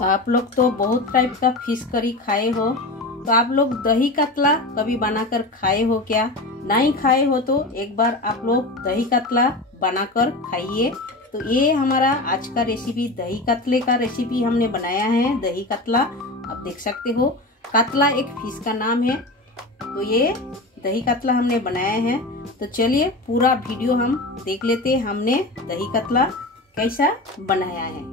तो आप लोग तो बहुत टाइप का फिश करी खाए हो, तो आप लोग दही कतला कभी बनाकर खाए हो क्या? नहीं खाए हो तो एक बार आप लोग दही कतला बनाकर खाइए। तो ये हमारा आज का रेसिपी दही कतले का रेसिपी हमने बनाया है। दही कतला आप देख सकते हो, कतला एक फिश का नाम है। तो ये दही कतला हमने बनाया है। तो चलिए पूरा वीडियो हम देख लेते हैं हमने दही कतला कैसा बनाया है।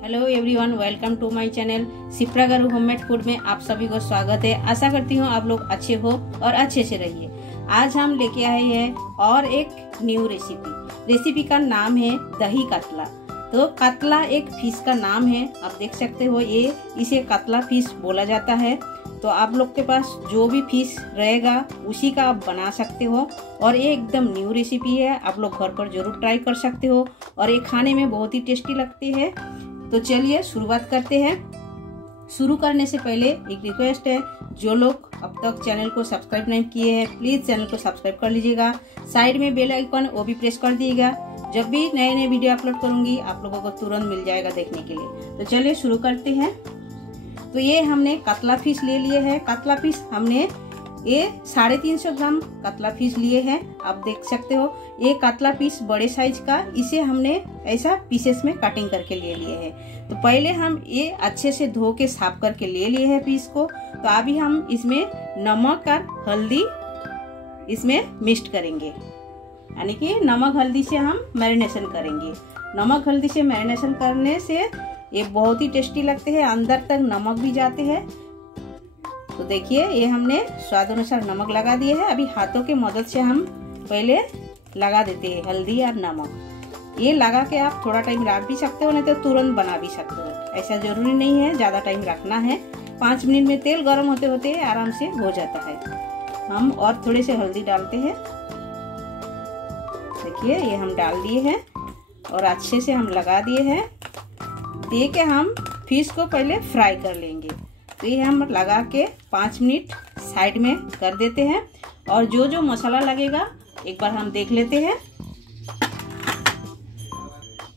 Hello everyone, welcome to my channel Shipra garu homemade food में आप सभी को स्वागत है। आशा करती हूँ आप लोग अच्छे हो और अच्छे से रहिए। आज हम लेके आए हैं और एक न्यू रेसिपी का नाम है दही कतला। तो कतला एक फिश का नाम है, आप देख सकते हो। ये इसे कतला फिश बोला जाता है। तो आप लोग के पास जो भी फिश रहेगा उसी का आप बना सकते हो। और ये एकदम न्यू रेसिपी है, आप लोग घर पर जरूर ट्राई कर सकते हो और ये खाने में बहुत ही टेस्टी लगती है। तो चलिए शुरुआत करते हैं। शुरू करने से पहले एक रिक्वेस्ट है, जो लोग अब तक चैनल को सब्सक्राइब नहीं किए हैं प्लीज चैनल को सब्सक्राइब कर लीजिएगा। साइड में बेल आइकन वो भी प्रेस कर दिएगा। जब भी नए नए वीडियो अपलोड करूंगी आप लोगों को तुरंत मिल जाएगा देखने के लिए। तो चलिए शुरू करते हैं। तो ये हमने कतला फिश ले लिए है। कतला फिश हमने ये 350 ग्राम कतला फिश लिए हैं। आप देख सकते हो ये कतला फिश बड़े साइज का, इसे हमने ऐसा पीसेस में कटिंग करके ले लिए हैं। तो पहले हम ये अच्छे से धो के साफ करके ले लिए हैं पीस को। तो अभी हम इसमें नमक और हल्दी इसमें मिक्स करेंगे, यानी कि नमक हल्दी से हम मैरिनेशन करेंगे। नमक हल्दी से मैरिनेशन करने से ये बहुत ही टेस्टी लगते हैं, अंदर तक नमक भी जाते हैं। तो देखिए ये हमने स्वाद अनुसार नमक लगा दिए है। अभी हाथों के मदद से हम पहले लगा देते हैं हल्दी और नमक। ये लगा के आप थोड़ा टाइम रख भी सकते हो, नहीं तो तुरंत बना भी सकते हो। ऐसा जरूरी नहीं है ज्यादा टाइम रखना है। 5 मिनट में तेल गर्म होते होते आराम से हो जाता है। हम और थोड़े से हल्दी डालते हैं। देखिए ये हम डाल दिए हैं और अच्छे से हम लगा दिए हैं। दे के हम फिश को पहले फ्राई कर लेंगे। तो ये हम लगा के 5 मिनट साइड में कर देते हैं। और जो जो मसाला लगेगा एक बार हम देख लेते हैं।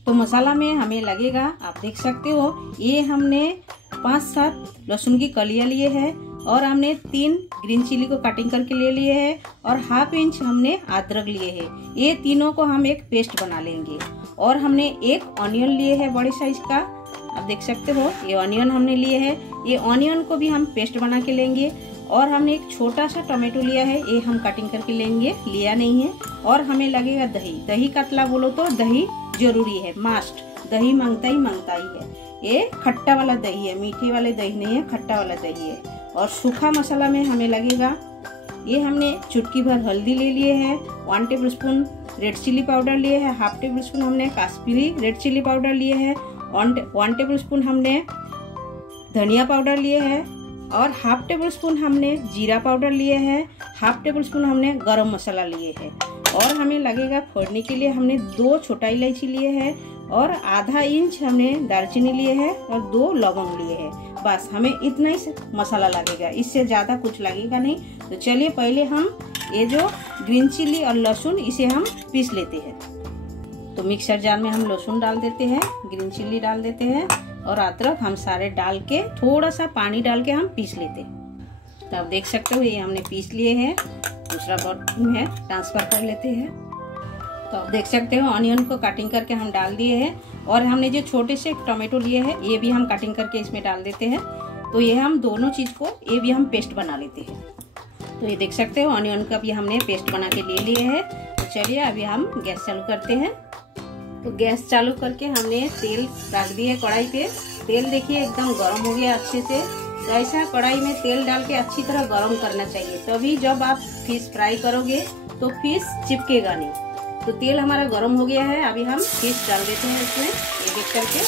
तो मसाला में हमें लगेगा, आप देख सकते हो, ये हमने 5-7 लहसुन की कलियां लिए हैं और हमने 3 ग्रीन चिली को कटिंग करके ले लिए हैं और 1/2 इंच हमने अदरक लिए हैं। ये तीनों को हम एक पेस्ट बना लेंगे। और हमने एक ऑनियन लिए है बड़े साइज का, आप देख सकते हो ये ऑनियन हमने लिए है। ये ऑनियन को भी हम पेस्ट बना के लेंगे। और हमने एक छोटा सा टमाटो लिया है, ये हम कटिंग करके लेंगे, लिया नहीं है। और हमें लगेगा दही। दही कतला बोलो तो दही जरूरी है, मास्ट। दही मांगता ही है। ये खट्टा वाला दही है, मीठे वाले दही नहीं है, खट्टा वाला दही है। और सूखा मसाला में हमें लगेगा, ये हमने चुटकी भर हल्दी ले लिए है, 1 tablespoon red chilli powder लिए है, 1/2 टेबल स्पून हमने काश्मीरी रेड चिली पाउडर लिए है, 1 टेबल स्पून हमने धनिया पाउडर लिए है और 1/2 टेबल स्पून हमने जीरा पाउडर लिए है, 1/2 टेबल स्पून हमने गरम मसाला लिए है। और हमें लगेगा फोड़ने के लिए हमने 2 छोटा इलायची लिए है और आधा इंच हमने दालचीनी लिए है और 2 लौंग लिए है। बस हमें इतना ही मसाला लगेगा, इससे ज्यादा कुछ लगेगा नहीं। तो चलिए पहले हम ये जो ग्रीन चिली और लहसुन इसे हम पीस लेते हैं। तो मिक्सर जार में हम लहसुन डाल देते हैं, ग्रीन चिली डाल देते हैं और अदरक हम सारे डाल के थोड़ा सा पानी डाल के हम पीस लेते हैं। तो आप देख सकते हो ये हमने पीस लिए हैं। दूसरा बर्तन में ट्रांसफर कर लेते हैं। तो आप देख सकते हो ऑनियन को कटिंग करके हम डाल दिए हैं। और हमने जो छोटे से टोमेटो लिए हैं ये भी हम कटिंग करके इसमें डाल देते हैं। तो ये हम दोनों चीज को ये भी हम पेस्ट बना लेते हैं। तो ये देख सकते हो ऑनियन का भी हमने पेस्ट बना के ले लिए है। तो चलिए अभी हम गैस चालू करते हैं। तो गैस चालू करके हमने तेल रख दिया कढ़ाई पे। तेल देखिए एकदम गर्म हो गया अच्छे से। तो ऐसा कढ़ाई में तेल डाल के अच्छी तरह गर्म करना चाहिए, तभी जब आप फिश फ्राई करोगे तो फिश चिपकेगा नहीं। तो तेल हमारा गर्म हो गया है। अभी हम फिश डाल देते हैं इसमें एक एक करके।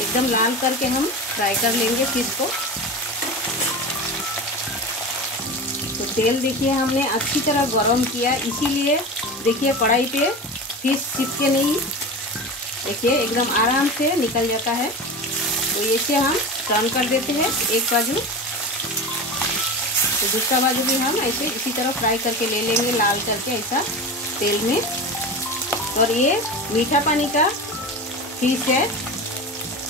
एकदम लाल करके हम फ्राई कर लेंगे फिश को। तो तेल देखिए हमने अच्छी तरह गरम किया, इसीलिए देखिए कढ़ाई पे फिश चिपके नहीं, देखिए एकदम आराम से निकल जाता है। तो इसे हम टर्न कर देते हैं एक बाजू, तो दूसरा बाजू भी हम ऐसे इसी तरह फ्राई करके ले लेंगे, लाल करके ऐसा तेल में। और ये मीठा पानी का फिश है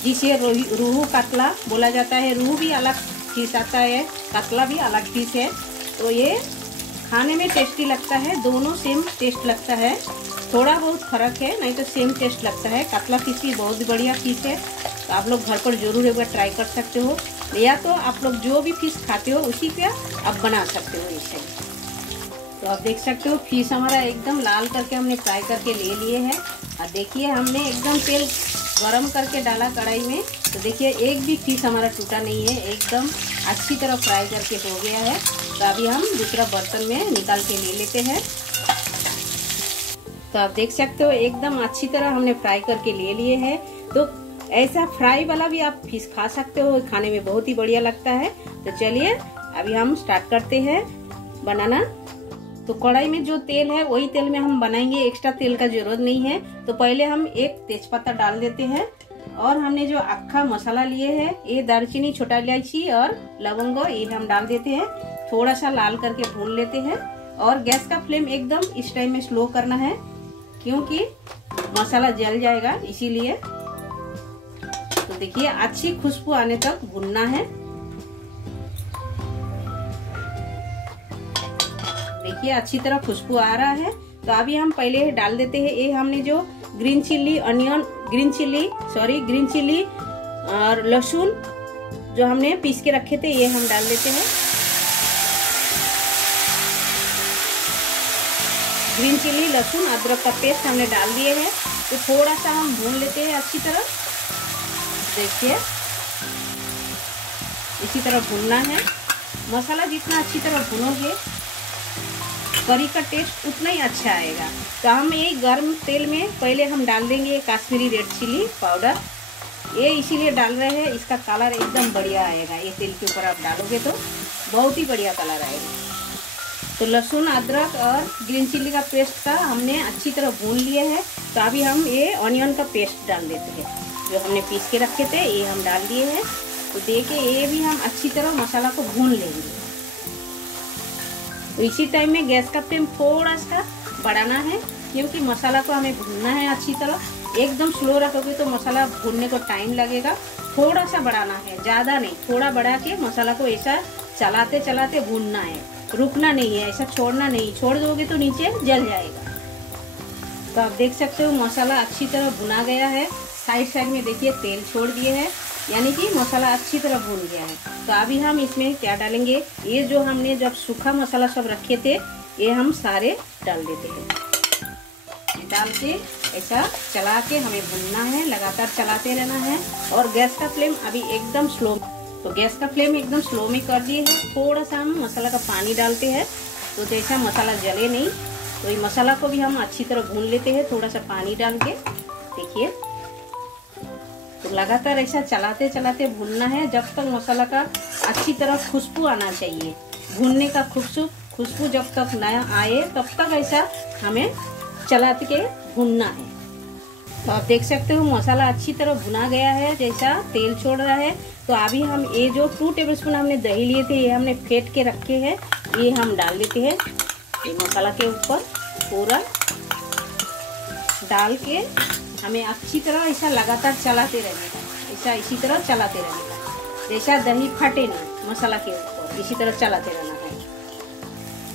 जिसे रोहू कतला बोला जाता है। रोहू भी अलग फिश आता है, कतला भी अलग फिश है। तो ये खाने में टेस्टी लगता है, दोनों सेम टेस्ट लगता है, थोड़ा बहुत फर्क है, नहीं तो सेम टेस्ट लगता है। कतला फिश भी बहुत बढ़िया फिश है, तो आप लोग घर पर जरूर एक बार ट्राई कर सकते हो, या तो आप लोग जो भी फिश खाते हो उसी पे आप बना सकते हो इसे। तो आप देख सकते हो फिश हमारा एकदम लाल करके हमने फ्राई करके ले लिए हैं। और देखिए हमने एकदम तेल गरम करके डाला कढ़ाई में, तो देखिए एक भी फिश हमारा टूटा नहीं है, एकदम अच्छी तरह फ्राई करके हो गया है। तो अभी हम दूसरा बर्तन में निकाल के ले लेते हैं। तो आप देख सकते हो एकदम अच्छी तरह हमने फ्राई करके ले लिए हैं। तो ऐसा फ्राई वाला भी आप फिश खा सकते हो, खाने में बहुत ही बढ़िया लगता है। तो चलिए अभी हम स्टार्ट करते हैं बनाना। तो कढ़ाई में जो तेल है वही तेल में हम बनाएंगे, एक्स्ट्रा तेल का जरूरत नहीं है। तो पहले हम एक तेजपत्ता डाल देते हैं, और हमने जो अक्खा मसाला लिए है, ये दालचीनी, छोटा इलायची और लवंग, ये हम डाल देते हैं। थोड़ा सा लाल करके भून लेते हैं, और गैस का फ्लेम एकदम इस टाइम में स्लो करना है, क्योंकि मसाला जल जाएगा इसीलिए। तो देखिए अच्छी खुशबू आने तक भूनना है। देखिए अच्छी तरह खुशबू आ रहा है। तो अभी हम पहले डाल देते हैं, ये हमने जो ग्रीन चिल्ली और लहसुन जो हमने पीस के रखे थे, ये हम डाल देते हैं। ग्रीन चिल्ली, लहसुन, अदरक का पेस्ट हमने डाल दिए हैं। तो थोड़ा सा हम भून लेते हैं अच्छी तरह। देखिए इसी तरह भूनना है। मसाला जितना अच्छी तरह भूनोगे करी का टेस्ट उतना ही अच्छा आएगा। तो हम ये गर्म तेल में पहले हम डाल देंगे काश्मीरी रेड चिली पाउडर। ये इसीलिए डाल रहे हैं, इसका कलर एकदम बढ़िया आएगा। ये तेल के ऊपर आप डालोगे तो बहुत ही बढ़िया कलर आएगा। तो लहसुन, अदरक और ग्रीन चिल्ली का पेस्ट का हमने अच्छी तरह भून लिए है। तो अभी हम ये ऑनियन का पेस्ट डाल देते हैं, जो हमने पीस के रखे थे, ये हम डाल दिए हैं। तो देखिए ये भी हम अच्छी तरह मसाला को भून लेंगे। तो इसी टाइम में गैस का फ्लेम थोड़ा सा बढ़ाना है, क्योंकि मसाला को हमें भूनना है अच्छी तरह। एकदम स्लो रखोगे तो मसाला भूनने को टाइम लगेगा। थोड़ा सा बढ़ाना है, ज्यादा नहीं, थोड़ा बढ़ा के मसाला को ऐसा चलाते चलाते भूनना है, रुकना नहीं है, ऐसा छोड़ना नहीं, छोड़ दोगे तो नीचे जल जाएगा। तो आप देख सकते हो मसाला अच्छी तरह भुना गया है। साइड में देखिए तेल छोड़ दिए है, यानी कि मसाला अच्छी तरह भून गया है। तो अभी हम इसमें क्या डालेंगे, ये जो हमने जब सूखा मसाला सब रखे थे, ये हम सारे डाल देते हैं। डाल के ऐसा चला के हमें भूनना है, लगातार चलाते रहना है। और गैस का फ्लेम अभी एकदम स्लो, तो गैस का फ्लेम एकदम स्लो में कर दिए है। थोड़ा सा हम मसाला का पानी डालते हैं, तो जैसा मसाला जले नहीं। तो ये मसाला को भी हम अच्छी तरह भून लेते हैं, थोड़ा सा पानी डाल के। देखिए तो लगातार ऐसा चलाते चलाते भूनना है, जब तक मसाला का अच्छी तरह खुशबू आना चाहिए। भूनने का खुशबू जब तक नया आए तब तक ऐसा हमें चलाते के भूनना है। तो आप देख सकते हो मसाला अच्छी तरह भुना गया है, जैसा तेल छोड़ रहा है। तो अभी हम ये जो 2 टेबलस्पून हमने दही लिए थे, ये हमने फेंट के रखे हैं, ये हम डाल देते हैं। ये मसाला के ऊपर पूरा डाल के हमें अच्छी तरह ऐसा लगातार चलाते रहेगा, ऐसा इसी तरह चलाते रहेगा, जैसा दही फटे नहीं मसाला के ऊपर, इसी तरह चलाते रहना है।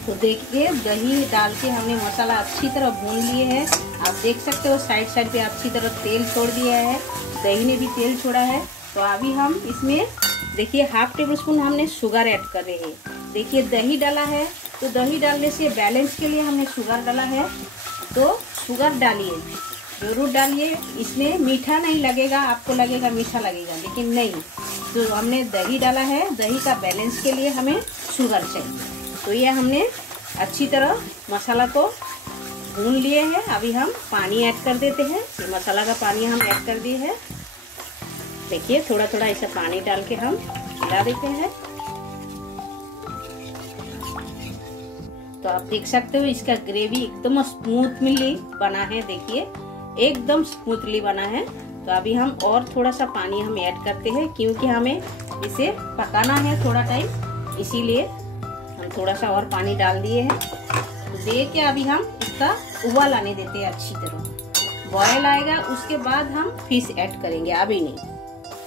तो देखिए दही डाल के हमने मसाला अच्छी तरह भून लिए है। आप देख सकते हो साइड पे अच्छी तरह तेल छोड़ दिया है, दही ने भी तेल छोड़ा है। तो अभी हम इसमें देखिए 1/2 टेबलस्पून हमने शुगर ऐड कर रहे हैं। देखिए दही डाला है, तो दही डालने से बैलेंस के लिए हमने शुगर डाला है। तो शुगर डालिए, जरूर डालिए। इसमें मीठा नहीं लगेगा, आपको लगेगा मीठा लगेगा, लेकिन नहीं। तो हमने दही डाला है, दही का बैलेंस के लिए हमें शुगर चाहिए। तो ये हमने अच्छी तरह मसाला को भून लिए हैं। अभी हम पानी ऐड कर देते हैं। ये मसाला का पानी हम ऐड कर दिए हैं। देखिए थोड़ा थोड़ा ऐसा पानी डाल के हम मिला देते हैं। तो आप देख सकते हो इसका ग्रेवी एकदम स्मूथली बना है। देखिए एकदम स्मूथली बना है। तो अभी हम और थोड़ा सा पानी हम ऐड करते हैं, क्योंकि हमें इसे पकाना है थोड़ा टाइम, इसीलिए हम थोड़ा सा और पानी डाल दिए हैं। तो दे के अभी हम इसका उबाल आने देते हैं अच्छी तरह। बॉयल आएगा उसके बाद हम फिश ऐड करेंगे, अभी नहीं।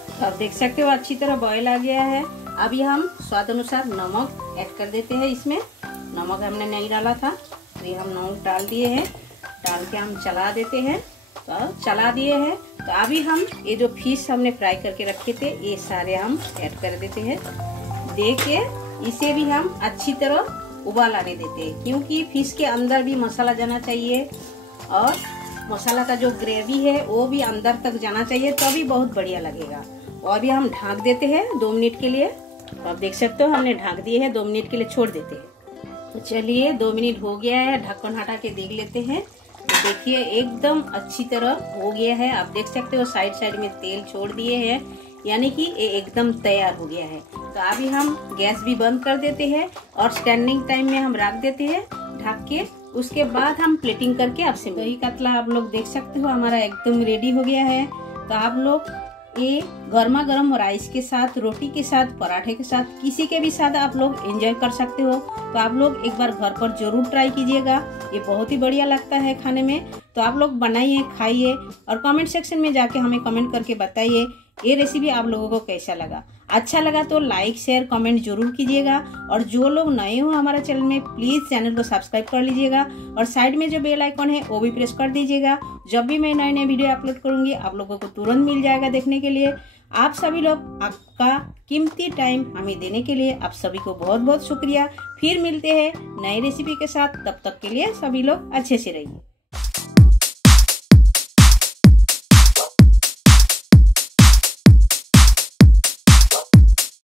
तो आप देख सकते हो अच्छी तरह बॉयल आ गया है। अभी हम स्वाद अनुसार नमक ऐड कर देते हैं। इसमें नमक हमने नहीं डाला था, तो ये हम नमक डाल दिए हैं। डाल के हम चला देते हैं। तो चला दिए हैं। तो अभी हम ये जो फिश हमने फ्राई करके रखे थे, ये सारे हम ऐड कर देते हैं। दे के इसे भी हम अच्छी तरह उबाल आने देते हैं, क्योंकि फिश के अंदर भी मसाला जाना चाहिए और मसाला का जो ग्रेवी है वो भी अंदर तक जाना चाहिए, तभी बहुत बढ़िया लगेगा। और भी हम ढक देते हैं 2 मिनट के लिए। तो आप देख सकते हो हमने ढक दिए हैं, 2 मिनट के लिए छोड़ देते हैं। तो चलिए 2 मिनट हो गया है, ढक्कन हटा के देख लेते हैं। तो देखिए एकदम अच्छी तरह हो गया है। आप देख सकते हो साइड साइड में तेल छोड़ दिए हैं, यानी कि ये एकदम तैयार हो गया है। तो अभी हम गैस भी बंद कर देते हैं और स्टैंडिंग टाइम में हम रख देते हैं ढक के। उसके बाद हम प्लेटिंग करके आपसे दही कतला आप लोग देख सकते हो हमारा एकदम रेडी हो गया है। तो आप लोग ये गर्मा गर्म राइस के साथ, रोटी के साथ, पराठे के साथ, किसी के भी साथ आप लोग एंजॉय कर सकते हो। तो आप लोग एक बार घर पर जरूर ट्राई कीजिएगा, ये बहुत ही बढ़िया लगता है खाने में। तो आप लोग बनाइए, खाइए और कमेंट सेक्शन में जाके हमें कमेंट करके बताइए ये रेसिपी आप लोगों को कैसा लगा। अच्छा लगा तो लाइक, शेयर, कमेंट जरूर कीजिएगा। और जो लोग नए हो हमारे चैनल में, प्लीज चैनल को सब्सक्राइब कर लीजिएगा और साइड में जो बेल आइकन है वो भी प्रेस कर दीजिएगा। जब भी मैं नए नए वीडियो अपलोड करूंगी आप लोगों को तुरंत मिल जाएगा देखने के लिए। आप सभी लोग आपका कीमती टाइम हमें देने के लिए आप सभी को बहुत बहुत शुक्रिया। फिर मिलते हैं नई रेसिपी के साथ, तब तक के लिए सभी लोग अच्छे से रहिए।